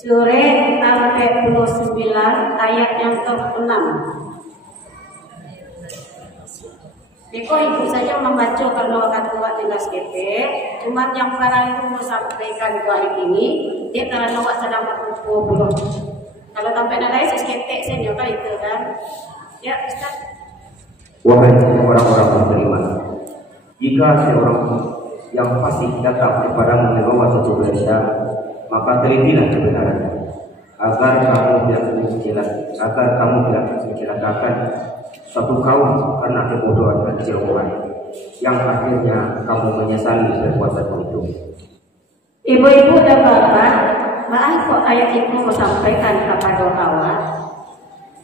Surah Al-49 ayat yang ke-6. Beko ibu saja membaca kalau akan buat jelas GP. Cuma yang para ibu mau sampaikan doa ini, dia kalau awak sedang berkumpul belum. Kalau sampai ada isi ketek saya nyoba itu kan. Ya Ustaz. Wahai orang-orang beriman, jika seorang yang fasik datang kepadamu membawa sesuatu berita, maka telitilah kebenarannya, agar kamu tidak mencelakakan suatu kaum karena kebodohan dan kecerobohan, yang akhirnya kamu menyesali perbuatan itu. Ibu-ibu dan bapak, maaf kok ayat itu mau sampaikan kepada awak,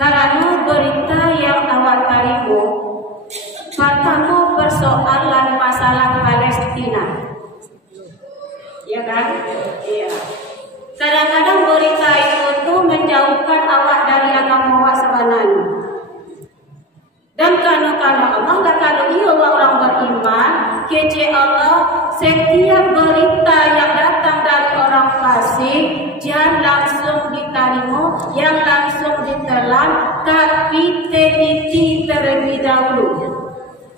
karena berita yang awak terima pertama persoalan masalah Palestina, ya kan? Iya. Kadang-kadang berita itu menjauhkan awak dari agama awak sebenarnya. Dan kalau Allah dan kalau ia orang beriman, kece Allah, setiap berita yang datang dari orang fasik jangan langsung diterima, yang langsung ditelan, tapi teliti terlebih dahulu.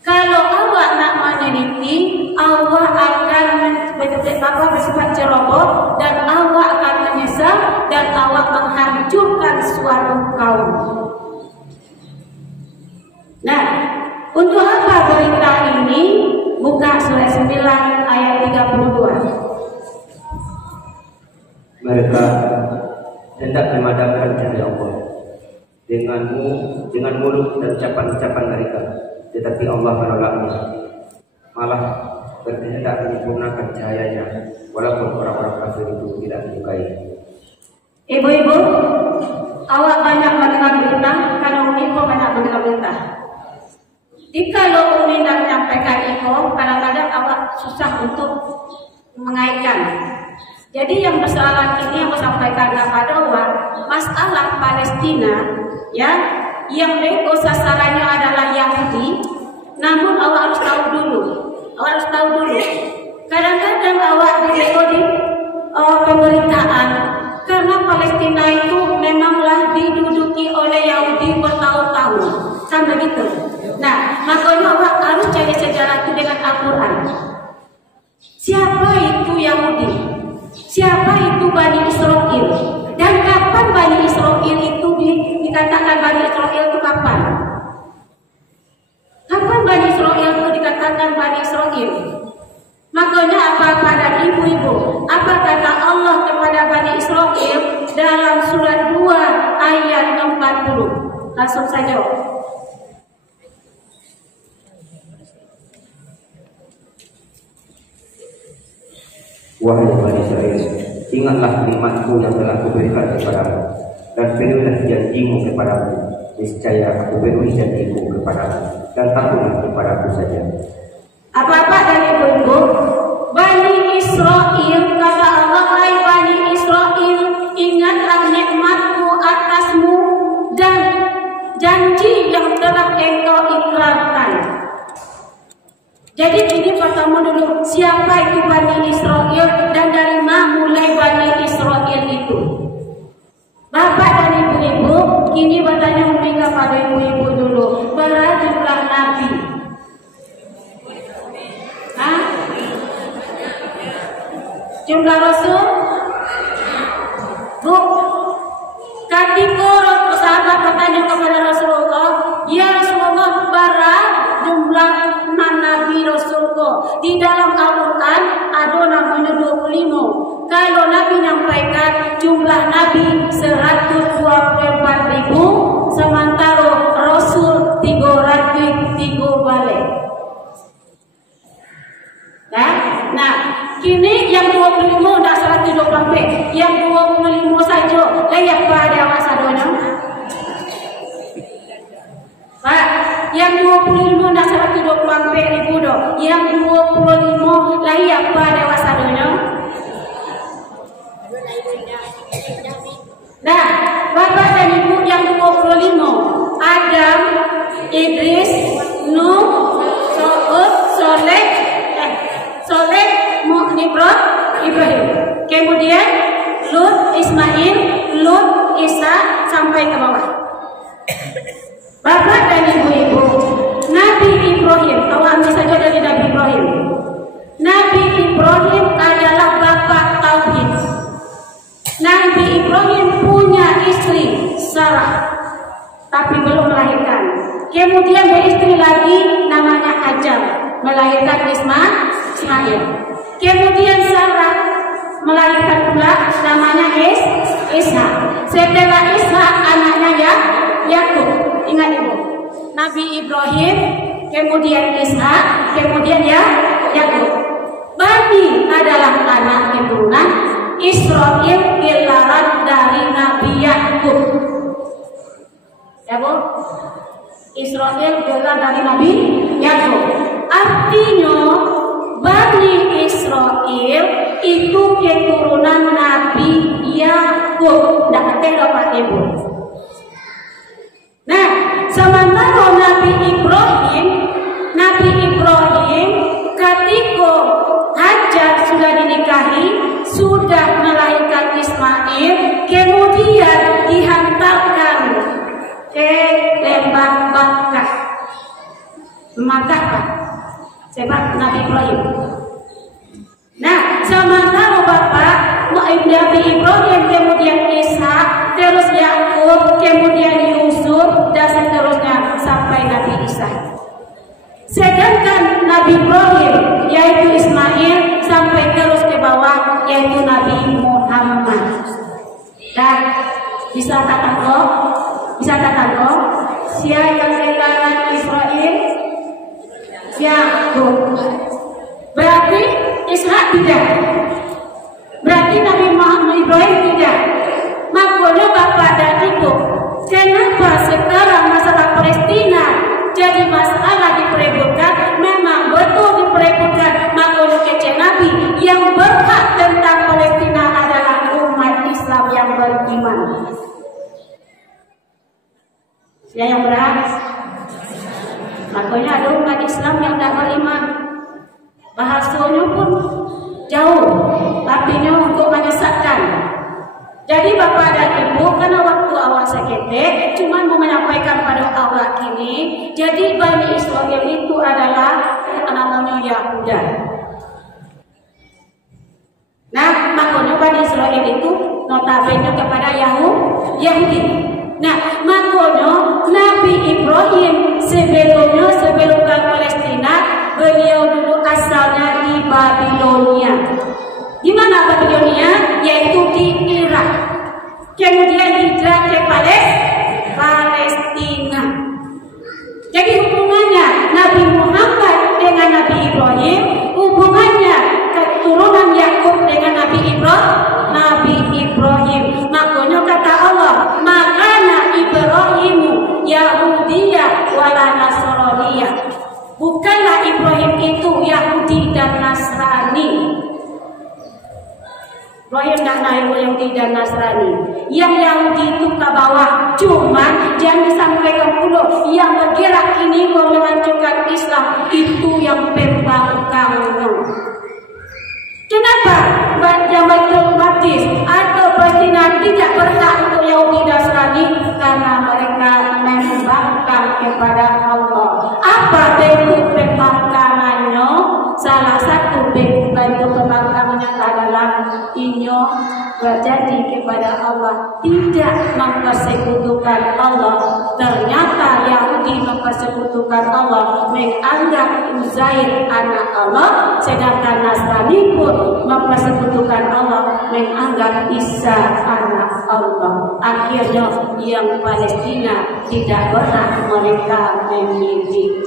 Kalau awak nak meneliti, awak akan bersifat ceroboh dan awak akan menyesal dan awak menghancurkan suatu kaum. Nah, untuk apa berita ini? Buka surah 9 ayat 32. Mereka hendak memadamkan cahaya Allah dengan mulut dan ucapan-ucapan mereka, tetapi Allah menolaknya, malah berkehendak menyempurnakan cahayanya, walaupun orang-orang kafir itu tidak menyukai. Ibu-ibu, awak banyak mendengar berita, kalau Umi banyak mendengar berita. Jika Umi nak menyampaikan itu, kadang-kadang awak susah untuk mengaitkan. Jadi yang masalah ini yang saya sampaikan kepada awak, masalah Palestina, ya, yang mereka sasarannya adalah Yahudi. Namun awak harus tahu dulu. Kadang-kadang awak di pemberitaan karena Palestina itu memanglah diduduki oleh Yahudi bertahun-tahun, kan begitu. Nah, makanya awak harus cari sejarah itu dengan Al-Quran. Siapa itu Yahudi? Siapa itu Bani Israel? Dan kapan Bani Israel itu dikatakan Bani Israel itu kapan? Kapan Bani Israel itu dikatakan Bani Israel? Makanya apa pada ibu-ibu? Apa kata Allah kepada Bani Israel dalam surat 2 ayat 40? Langsung saja. Wahai Bani Israel, ingatlah nikmatku yang telah kuberikan kepadamu, dan berilah janjimu kepadamu. Niscaya aku beri janjiku kepadamu, dan takutlah kepadaku saja. Apa-apa dari ibu-ibu, Bani Israel, kata Allah, hai Bani Israel, ingatlah nikmatku atasmu dan janji yang telah engkau ikrarkan. Jadi ini pertama dulu, siapa itu Bani Israel dan dari mana mulai Bani Israel itu? Bapak dan ibu-ibu, kini bertanya mereka pada ibu-ibu dulu, berapa jumlah nabi? Hah? Jumlah rasul? Bu, ketika sahabat bertanya kepada Rasulullah, ya Rasulullah, berapa jumlah nabi Rasulullah? Di dalam Al-Quran ada namanya 25. Kalau Nabi menyampaikan jumlah nabi 124.000, sementara Rasul 303 balik. Nah, kini yang 25 dah 124, yang 25 saja layak pada wasadonya. Pak, yang 25 dah 124.000 dah, yang 25 layak pada wasadonya. Nah, Bapak dan Ibu yang 25, Adam, Idris, Nuh, Soleh, Ibrahim. Kemudian Lut, Ismail, sampai ke bawah. Bapak dan ibu-ibu, Nabi Ibrahim, awal saja dari Nabi Ibrahim. Nabi Ibrahim adalah bapak tauhid. Nabi Ibrahim punya istri Sarah, tapi belum melahirkan. Kemudian beristri lagi namanya Hajar, melahirkan Ismail. Kemudian Sarah melahirkan pula namanya Ishak. Setelah Ishak anaknya Yakub. Ingat ibu, Nabi Ibrahim, kemudian Ishak, kemudian Yakub. Bani adalah anak keturunan Israel gelaran dari Nabi Yakub. Ya bu, Israel gelaran dari Nabi Yakub. Artinya Bani Israel itu keturunan Nabi Yakub. Tidak ada Pak Ibu. Nah, sementara Nabi Ibrahim ketika Hajar sudah dinikahi, sudah melahirkan Ismail, kemudian dihantarkan ke lembah Makkah. Makkah, sebab Nabi Ibrahim. Nah, sementara bapak Nabi Ibrahim, kemudian Ishak, terus Yakub, kemudian Yusuf, dan seterusnya sampai Nabi Isa. Sedangkan Nabi Ibrahim, yaitu Ismail, sampai terus ke bawah, yaitu Nabi Muhammad. Dan bisa katakan siapa yang kehilangan Israel? Yakub. Berarti Ishak tidak. Berarti Nabi Muhammad Ibrahim tidak. Makanya bapak dan ibu, kenapa sekarang masalah Palestina jadi masalah diperebutkan? Memang betul diperebutkan. Makanya kece Nabi yang berhak tentang Palestina adalah umat Islam yang beriman. Siapa yang berhak? Makanya ada umat Islam yang tidak beriman. Bahasanya pun jauh, artinya untuk menyesatkan. Jadi bapak dan ibu, karena waktu awal sekete, cuma mau menyampaikan pada awal kini. Jadi Bani Israel itu adalah namanya Yahuda. Nah, makanya Bani Israel itu notabene kepada Yahudi. Nah, makanya Nabi Ibrahim sebelum ke Palestina, beliau dulu asalnya di Babilonia. Di mana Babilonia? Yaitu di Irak. Kemudian hijrah ke Palestina. Jadi hubungannya Nabi Muhammad dengan Nabi Ibrahim, hubungannya keturunan Yakub dengan Nabi Ibrahim. Makanya kata Allah, makana Ibrahimu Yahudiyah wala Nasraniyah. Bukanlah Ibrahim itu Yahudi dan Nasrani. Ibrahim Yahudi dan Nasrani. Yang Yahudi itu ke bawah. Cuma jangan disampaikan dulu, yang bergerak ini mau menghancurkan Islam itu yang pembangkangnya. Kenapa? Baitul Maqdis atau Palestina tidak berhak untuk Yahudi dan Nasrani? Karena mereka membangkang kepada Allah. Apa bentuk pembangkangannya? Salah satu bentuk pembangkangannya adalah inyo berjanji kepada Allah, tidak mempersekutukan Allah. Ternyata Yahudi mempersekutukan Allah, menganggap Uzair anak Allah, sedangkan Nasrani pun mempersekutukan Allah, menganggap Isa anak Allah. Akhirnya yang Palestina tidak berhak mereka memiliki.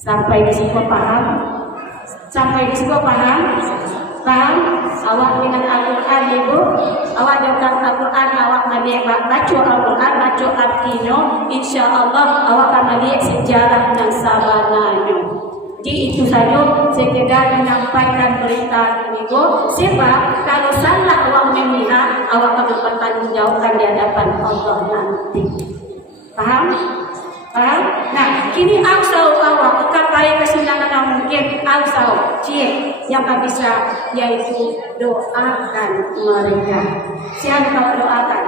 Sampai di sini paham? Paham? Awak dengan Al-Quran ibu, awak dengan Al-Quran, awak melihat baca Al-Quran, baca artinya, insya Allah awak akan melihat sejarah dan sabananya. Jadi itu saja sekedar menyampaikan berita ini bu. Sebab kalau salah awak memihak, awak akan bertanggung jawabkan di hadapan Allah nanti. Paham? Nah, kini ausau awak kapai kesinangan mungkin ausau cie yang tak bisa yaitu doakan mereka. Siapa doakan?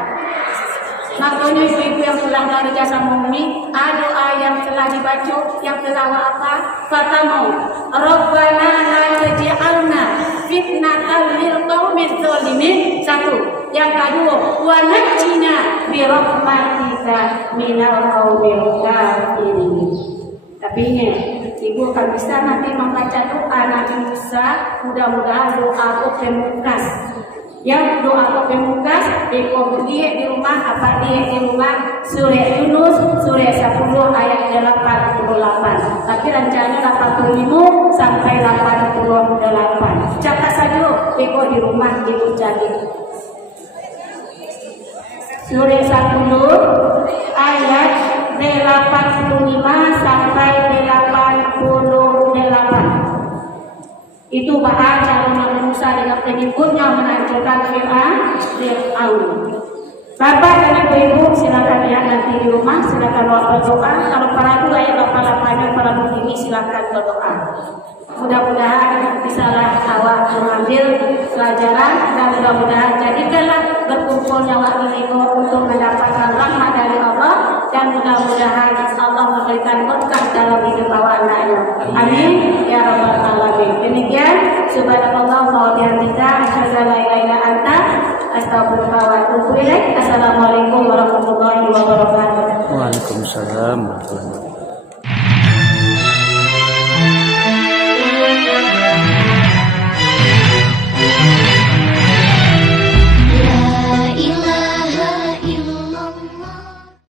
Makanya ibu-ibu yang telah dari jasa mumi, doa yang telah dibaca, yang telah apa? Fatamu, Rabbana la taj'alna fitnatan lil qaumiz zalimin. Satu. Yang kedua, wa najjina bi rahmatika minal qaumil kafirin. Tapi ini, ibu akan bisa nanti membaca doa Nabi Musa, mudah-mudahan doa pemukas. Yang doa pemukas dia di rumah apa dia di rumah surah Yunus surah 10 ayat 88. Tapi rencana 85 sampai 88. Catat saja ibu di rumah ibu jadi. Surah 10 ayat 85 sampai 88. Itu bahasa Nabi Musa dengan pengikutnya menancurkan Fir'aun. Bapak dan ibu-ibu silakan lihat nanti di rumah, silakan berdoa. Kalau para dua yang bapak-bapaknya para muslimin silakan berdoa. Mudah-mudahan bisalah awak mengambil pelajaran dan mudah-mudahan jadikanlah berkumpulnya waktu itu untuk mendapatkan rahmat dari Allah dan mudah-mudahan Allah memberikan berkah dalam hidup awak anaknya. Amin ya rabbal alamin. Demikian subhanallah wa bihamdika asyhadu an la ilaha illa anta astaghfiruka wa atubu ilaik. Assalamualaikum warahmatullahi wabarakatuh. Waalaikumsalam warahmatullahi wabarakatuh. La ilaha illallah.